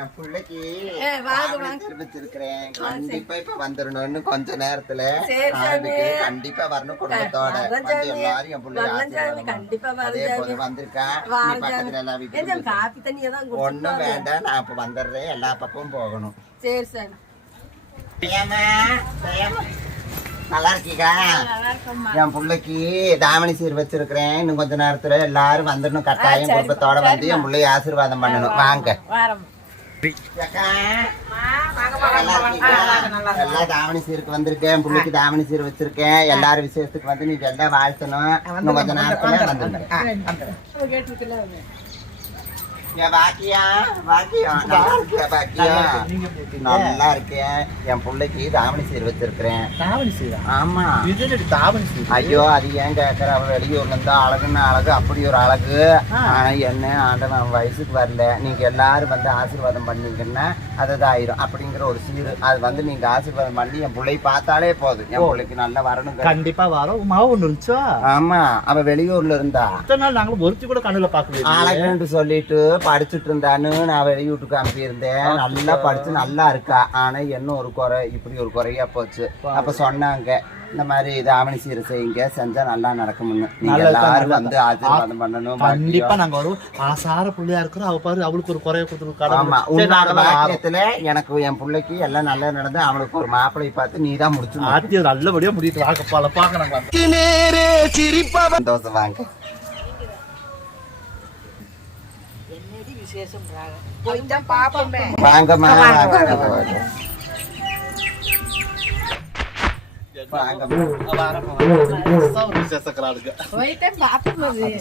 என் பிள்ளைக்கு வச்சிருக்கிறேன். கண்டிப்பா இப்ப வந்துடணும்னு கொஞ்ச நேரத்துல கண்டிப்பா வரணும். குடும்பத்தோட எல்லாரும் என் பிள்ளை அதே போல வந்திருக்கா. பக்கத்துல எல்லா வீட்டுக்கும் ஒண்ணும் வேண்டாம். நான் இப்ப வந்துடுறேன். எல்லா பக்கமும் போகணும். சரி சார். நல்லா இருக்கீங்க? என் பிள்ளைக்கு தாவணி சீர் வச்சிருக்கிறேன். இன்னும் கொஞ்ச நேரத்துல எல்லாரும் வந்துடணும். கட்டாயம் குடும்பத்தோட வந்து என் பிள்ளைய ஆசீர்வாதம் பண்ணணும். வாங்க. எல்லாம் தாவணி சீருக்கு வந்திருக்கேன். பிள்ளைக்கு தாவணி சீர் வச்சிருக்கேன். எல்லாரும் விசேஷத்துக்கு வந்து நீங்க எல்லாம் வாழ்த்தணும். இன்னும் கொஞ்ச நேரத்துல வந்துருங்க. நல்லா இருக்கேன். என் பிள்ளைக்கு தாவணி சீர் வச்சிருக்கிறேன். ஆமா. ஐயோ அது ஏன் கேக்குற? அவன் வெளியூர்ல இருந்தா அழகுன்னு அழகு, அப்படி ஒரு அழகு. ஆனா என்ன ஆண்டவன் வயசுக்கு வரல. நீங்க எல்லாரும் வந்து ஆசீர்வாதம் பண்ணீங்கன்னா அதுதான் ஆயிரும் அப்படிங்கிற ஒரு சீரு. அது வந்து நீங்க ஆசீர்வாதம் பண்ணி என் பிள்ளை பார்த்தாலே போதும். என் பிள்ளைக்கு நல்லா வரணும். கண்டிப்பா வரும். மாவு இருந்துச்சா? ஆமா. அவ வெளியூர்ல இருந்தா நாங்களும் ஒருத்தி கூட கண்ணுல பாக்கல. அழகுன்னு சொல்லிட்டு படிச்சுட்டு இருந்தான்னு நான் வெளியூட்டுக்கு அனுப்பியிருந்தேன். நல்லா படிச்சு நல்லா இருக்கா. ஆனா என்ன ஒரு குறை, இப்படி ஒரு குறையா போச்சு. அப்ப சொன்னாங்க இந்த மாதிரி தாவணி சீரை செய்யுங்க, செஞ்சா நல்லா நடக்கும்னு. நீங்க எல்லாரும் வந்து ஆசீர்வாதம் பண்ணணும். கண்டிப்பா நாங்க வரும். ஆசார பிள்ளையா இருக்கிறோம். அவ பாரு அவளுக்கு ஒரு குறைய கொடுத்துருக்கா. எனக்கு என் பிள்ளைக்கு எல்லாம் நல்லா நடந்து அவளுக்கு ஒரு மாப்பிள்ளை பார்த்து நீ தான் முடிச்சு நல்லபடியா முடிட்டு வாக்கப்பா பாக்க. சந்தோஷம். வாங்க. வாங்கம்மா.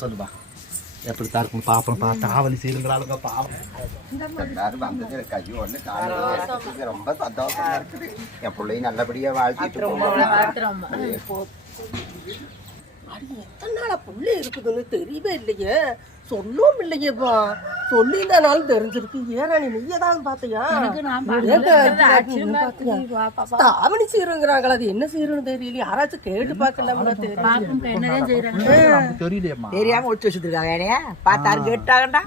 சொல்லுமா எப்படித்தான் இருக்கும் பாப்போம். தாவணி செய்யுங்கிறாளுங்க பாவம். எல்லாரும் வந்தது கையோ ஒண்ணு காலையில ரொம்ப சந்தோஷமா இருக்குது. என் பிள்ளையும் நல்லபடியா வாழ்த்திட்டு எத்தனை நாளா புள்ள இருக்குதுன்னு தெரியவே இல்லையே. சொல்லவும் இல்லையேப்பா. சொல்லினாலும் தெரிஞ்சிருக்கு. ஏன்னா நீ தான் பாத்தியா? தாவணி சீருங்கிறாங்களா? அது என்ன சீருன்னு தெரியல. யாராச்சும் கேட்டு பாக்கலாம்னா தெரியாம ஒழிச்சு வச்சுருக்காங்க. பார்த்தாரு கேட்டாங்கடா.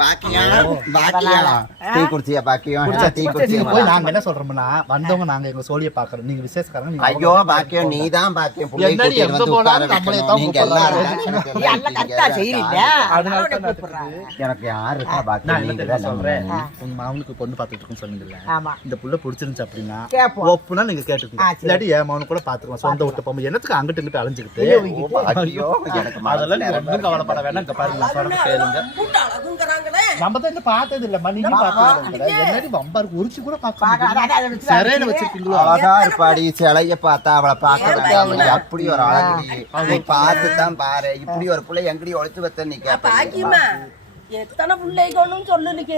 நாங்க என்ன சொல்றோம்னா வந்தவங்க நாங்க எங்க சோழிய பாக்குறோம். நீங்க விசேஷக்காரங்க. ஐயோ பாக்கியம் நீ தான் பாக்கியம். எனக்கு யாரு மாவனுக்கு பொண்ணு பாத்துட்டு சொன்னீங்கல்ல, இந்த புள்ள பிடிச்சிருந்துச்சு அப்படின்னா ஒப்புனா நீங்க கேட்டுக்கோங்க. இல்லாட்டி என் மகனு கூட பாத்துக்கலாம். சொந்த விட்டு போகும்போது எனக்கு அங்கிட்டு இங்கிட்டு அலைஞ்சுக்கிட்டு அதெல்லாம் ஒன்றும் கவலைப்பட வேணாம். இங்க பாருங்க சொல்ற கேளுங்க. நம்ம தான் பார்த்தது இல்ல. நீங்க பாத்து என்னடி வம்பாருக்கு உரிச்சு கூட பாக்க சரையில வச்சிருக்கீங்களோ? அழகா இருப்பாடி. சிலைய பார்த்தா அவளை பாக்க அப்படி ஒரு அழகு பார்த்துதான் பாரு. இப்படி ஒரு பிள்ளை எங்கடி ஒழிச்சு வச்ச நீ கேப்ப. எத்தனை பிள்ளைகளும் சொல்லுங்க.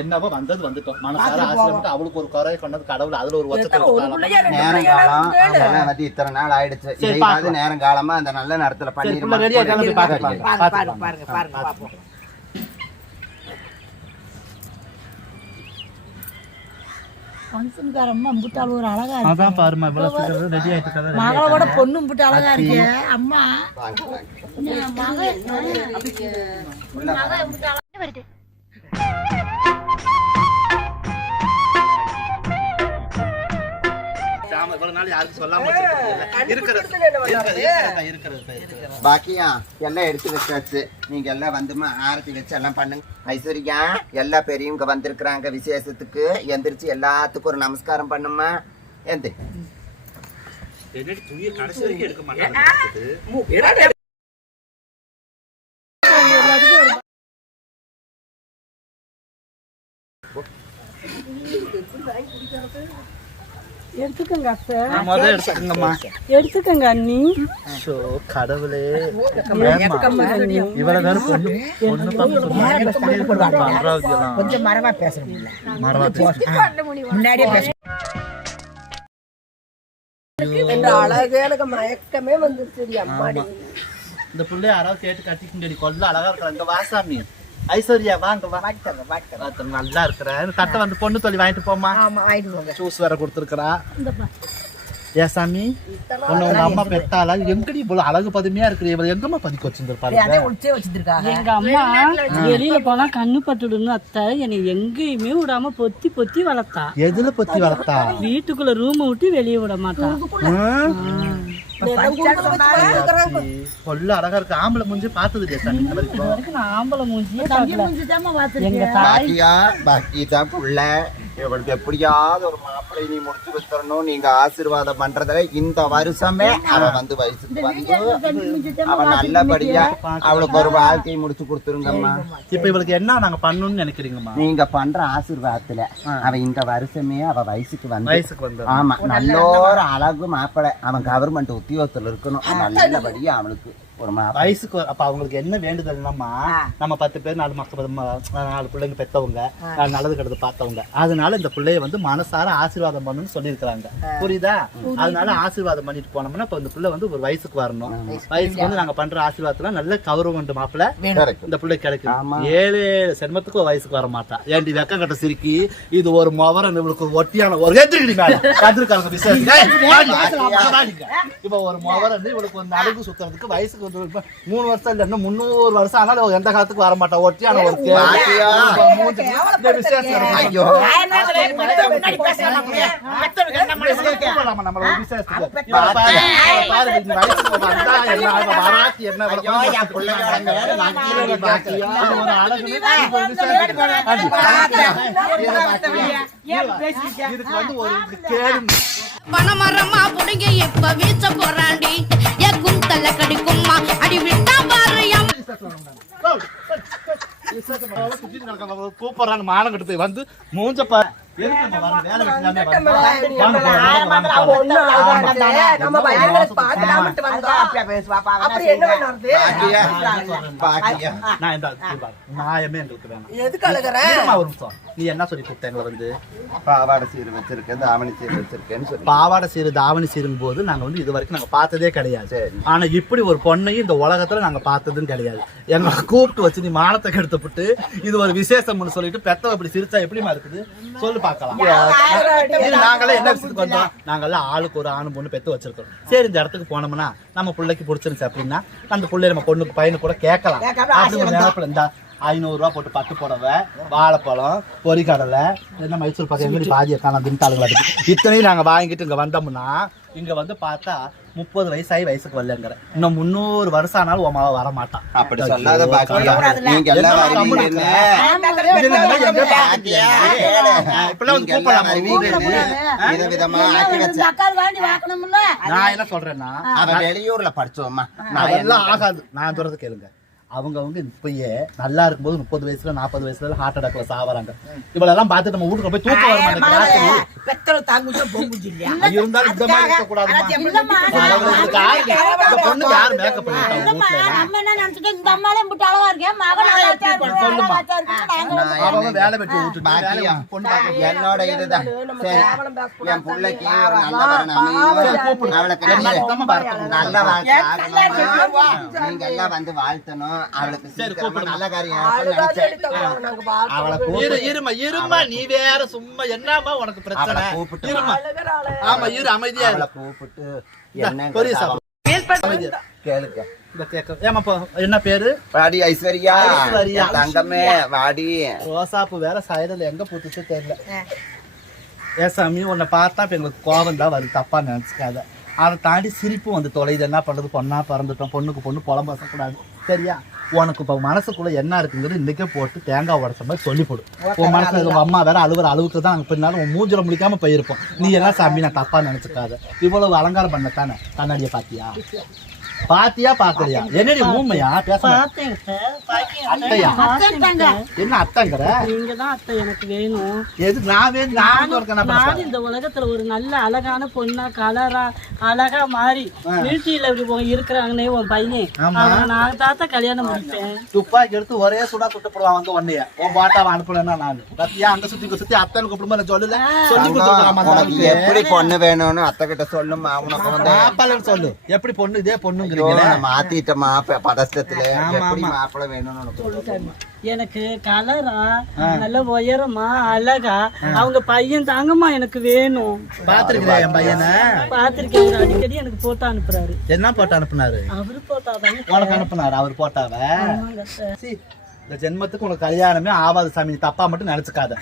என்னவோ வந்தது வந்துட்டோம். மனசார ஆசைப்பட்டு அவளுக்கு ஒரு குறை கொண்டது கடவுள். அதுல ஒரு நேரம் காலம் அதெல்லாம் வந்து இத்தனை நாள் ஆயிடுச்சு. இதையாவது நேரம் காலமா அந்த நல்ல நேரத்துல பாருங்க. ஃபங்க்ஷனுக்காரம்மா அம்புட்டாள் ஒரு அழகா இருக்கு. அதான் பாருமா இவ்வளவு ரெடி ஆயிட்டு மகளோட பொண்ணு அம்புட்டு அழகா இருக்கு. அம்மா வருது. பாக்கியா எல்லாம் எடுத்து வச்சாச்சு. நீங்க எல்லாம் வந்துமா ஆரத்தி வச்சு எல்லாம் பண்ணுங்க. ஐஸ்வர்யா எல்லா பெரியவங்க வந்திருக்கிறாங்க விசேஷத்துக்கு. எந்திரிச்சு எல்லாத்துக்கும் ஒரு நமஸ்காரம் பண்ணுமா. எந்த எடுத்துக்கங்க அத்தை. எடுத்துக்கங்க அண்ணி. கடவுளே இவ்வளவு வேற பொண்ணு கொஞ்சம் மரமா பேசணும். முன்னாடியே பேச அழகு எனக்கு மயக்கமே வந்துருச்சு. அம்மாடி இந்த புள்ளை யாராவது கேட்டு கட்டிக்கிட்டு கொல்ல அழகா இருக்கிறாங்க. வாசாமி ஐஸ்வர்யா வாங்க நல்லா இருக்கிற தட்டை வந்து பொண்ணு சொல்லி வாங்கிட்டு போமா. ஜூஸ் வேற கொடுத்துருக்கா. ஏ சாமி உன்னை உங்க அம்மா பெத்தாளா எங்கடி இவ்வளவு அழகு பதுமையா இருக்கு இவளை எங்கம்மா பதிக்க வச்சிருந்திருப்பாரு ஒளிச்சே வச்சிருக்காங்க எங்க அம்மா வெளியில போனா கண்ணு பட்டுடுன்னு அத்தை என்னை எங்கேயுமே விடாம பொத்தி பொத்தி வளர்த்தா. எதுல பொத்தி வளர்த்தா? வீட்டுக்குள்ள ரூம் விட்டு வெளியே விட மாட்டா. கொல்ல அழகா இருக்கு. ஆம்பளை மூஞ்சி பார்த்தது சாமி இந்த வரைக்கும். இதுவரைக்கும் நான் ஆம்பளை மூஞ்சியே பார்க்கல. எங்க பாக்கியா பாக்கி தான் புள்ள இவளுக்கு எப்படியாவது ஒரு மாப்பிள்ளை நீ முடிச்சு வச்சிடணும். நீங்க ஆசீர்வாதம் பண்றதுல இந்த வருஷமே அவன் வந்து வயசுக்கு வந்து அவன் நல்லபடியா அவளுக்கு ஒரு வாழ்க்கையை முடிச்சு கொடுத்துருங்கம்மா. இப்ப இவளுக்கு என்ன நாங்க பண்ணணும்னு நினைக்கிறீங்கம்மா? நீங்க பண்ற ஆசீர்வாதத்துல அவன் இந்த வருஷமே அவ வயசுக்கு வந்து ஆமா வந்து நல்ல ஒரு அழகு மாப்பிள்ளை அவன் கவர்மெண்ட் உத்தியோகத்துல இருக்கணும். நல்லபடியா அவனுக்கு ஒரு வயசுக்கு அப்ப அவங்களுக்கு என்ன வேண்டுதல்னாமா, நம்ம 10 பேர் 4 மக்கள் 4 பிள்ளைங்க பெத்தவங்க, நல்லது கெடுத்து பார்த்தவங்க, அதனால இந்த பிள்ளைய வந்து மனசார ஆசீர்வாதம் பண்ணணும்னு சொல்லியிருக்கிறாங்க. புரியுதா? அதனால ஆசீர்வாதம் பண்ணிட்டு போனோம்னா இப்ப இந்த பிள்ளை வந்து ஒரு வயசுக்கு வரணும். வயசுக்கு வந்து நாங்க பண்ற ஆசீர்வாதத்துல நல்ல கௌரவம் மாப்பிள்ள இந்த பிள்ளை கிடைக்கும். 7 சென்மத்துக்கு வயசுக்கு வர மாட்டா. ஏன்டி வெக்க கட்ட சிரிக்கி இது ஒரு மொவரன் இவளுக்கு ஒரு ஒட்டியான ஒரு எதிர்கடி மேல கதிர்காலங்க இப்ப ஒரு மொவரன் இவளுக்கு ஒரு அழகு சுத்துறதுக்கு வயசுக்கு 3 வருஷம் இல்ல இன்னும் 300 வருஷம் ஆனாலும் எந்த காலத்துக்கு வர மாட்டா. ஒட்டியான ஒரு இதுக்கு வந்து ஒரு கேடு பணமரமா புடுங்க எப்ப வீச்ச போறாண்டி குந்தல கடிக்கும்மா அடி விட்டா பாரு கூப்பிடுறான்னு மானம் கட்டு வந்து மூஞ்சப்ப நீ என்ன சொல்லி கூப்பிட்டேன் வந்து பாவாடை சீர் வச்சிருக்கேன் தாவணி சீர் வச்சிருக்கேன்னு சொல்லி பாவாடை சீரு தாவணி சீரும் போது நாங்க வந்து இது வரைக்கும் நாங்க பார்த்ததே கிடையாது. ஆனா இப்படி ஒரு பொண்ணையும் இந்த உலகத்துல நாங்க பார்த்ததும் கிடையாது. எங்களை கூப்பிட்டு வச்சு நீ மானத்தை கெடுத்துப்பட்டு இது ஒரு விசேஷம்னு சொல்லிட்டு பெத்தவ அப்படி சிரிச்சா எப்படிமா இருக்குது சொல்லு பாக்கலாம். நாங்களே என்ன விஷயத்துக்கு வந்தோம், நாங்கெல்லாம் ஆளுக்கு ஒரு ஆணு பொண்ணு பெத்து வச்சிருக்கோம். சரி இந்த இடத்துக்கு போனோம்னா நம்ம பிள்ளைக்கு பிடிச்சிருந்துச்சு அப்படின்னா அந்த பிள்ளைய நம்ம பொண்ணுக்கு பையனு கூட கேட்கலாம் அப்படின்னு நினைப்புல இருந்தா 500 ரூபா போட்டு 10 புடவை, வாழைப்பழம், பொரிக்கடலை, என்ன மைசூர் பாக்கு எங்க பாதியை காணாம் திண்டாளுங்களா இத்தனையும் நாங்க வாங்கிட்டு இங்க வந்தோம்னா இங்க வந்து பார்த்தா 30 வயசாகி வயசுக்கு வரலங்கிற இன்னும் 300 வருஷம் ஆனாலும் உன் மாவ வர மாட்டான். அப்படி சொல்லாத பாக்கியா நீங்க எல்லாம் வருவீங்க. நான் என்ன சொல்றேன்னா அவன் வெளியூர்ல படிச்சோம்மா அதெல்லாம் ஆகாது. நான் சொல்றது கேளுங்க. அவங்க இப்பயே நல்லா இருக்கும்போது 30 வயசுல 40 வயசுல ஹார்ட் அட்டாக்ல சாவறாங்க. இவளெல்லாம் பார்த்துட்டு நம்ம வீட்டுக்கு போய் தூக்கம் வர மாட்டேங்குது. இருந்தாலும் இந்த மாதிரி இருக்க கூடாது. பொண்ணு யாரு மேக்கப் பண்ணிட்டாங்க வேலை வெட்டி என்னோட இதுதான் என் பிள்ளைக்கு அவளுக்கு நல்ல வாழ்க்கை நீங்க எல்லாம் வந்து வாழ்த்தணும். அவளுக்கு நல்ல காரியம் இருமா நீ வேற சும்மா என்னமா உனக்கு பிரச்சனை ஆமா இரு அமைதியா கூப்பிட்டு என்ன பேரு? வாடி ஐஸ்வர்யா தங்கமே வாடி. ரோசாப்பு வேற சைடுல எங்க பூத்துச்சு தெரியல. ஏசாமி உன்னை பார்த்தா இப்ப எங்களுக்கு கோபம் தான் வருது, தப்பா நினைச்சுக்காத. அதை தாண்டி சிரிப்பும் வந்து தொலைது. என்ன பண்றது, பொண்ணா பிறந்துட்டோம், பொண்ணுக்கு பொண்ணு புலம் பேசக்கூடாது சரியா? உனக்கு இப்ப மனசுக்குள்ள என்ன இருக்குங்கிறது இன்னைக்கே போட்டு தேங்காய் உடச்ச மாதிரி சொல்லி போடு. உன் மனசுல உங்க அம்மா வேற அழுவுற அளவுக்கு தான் நாங்க பின்னாலும் உன் மூஞ்சில முடிக்காம போயிருப்போம். நீ எல்லாம் சாமி நான் தப்பா நினைச்சுக்காத. இவ்வளவு அலங்காரம் பண்ணத்தானே கண்ணாடிய பாத்தியா பாக்கலையா? என்னடி ஊமையா பேச என்ன அத்தங்கிற? நீங்கதான் அத்தை எனக்கு வேணும். எது நான் வேணும்? நான் இந்த உலகத்துல ஒரு நல்ல அழகான பொண்ணா கலரா அழகா மாறி மிலிட்டரியில இருக்கிறாங்கன்னே உன் பையன் நான் தாத்தா கல்யாணம் முடிப்பேன். துப்பாக்கி எடுத்து ஒரே சுடா சுட்டப்படுவான் வந்து உன்னைய உன் பாட்டாவை அனுப்பலன்னா நான் பத்தியா அங்க சுத்தி அத்தனை கூப்பிடுமா சொல்லல சொல்லி கொடுத்துருக்கான். எப்படி பொண்ணு வேணும்னு அத்தை கிட்ட சொல்லுமா. உனக்கு வந்து சொல்லு எப்படி பொண்ணு இதே பொண்ணுங்க வேணுங்கிறீங்களே. மாத்திட்டமா பதஷ்டத்துல எப்படி மாப்பிள்ளை வேணும்னு உனக்கு சொல்லிட்டாங்க. எனக்கு கலரா நல்ல உயரமா அழகா அவங்க பையன் தாங்கம்மா எனக்கு வேணும். பாத்துருக்கிறியா என் பையனை? பாத்திருக்கேன். அவரு அடிக்கடி எனக்கு போட்டோ அனுப்புறாரு. என்ன போட்டோ அனுப்புனாரு? அவரு போட்டாதாங்க உனக்கு அனுப்புனாரு அவர் போட்டாவ? இந்த ஜென்மத்துக்கு உனக்கு கல்யாணமே ஆவாது சாமி, தப்பா மட்டும் நினைச்சுக்காத.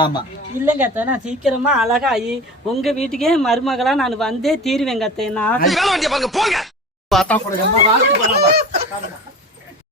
ஆமா இல்லங்க அத்தை, நான் சீக்கிரமா அழகாயி உங்க வீட்டுக்கே மருமகளா நான் வந்தே தீருவேங்க அத்தை. நான் பார்த்தா கூட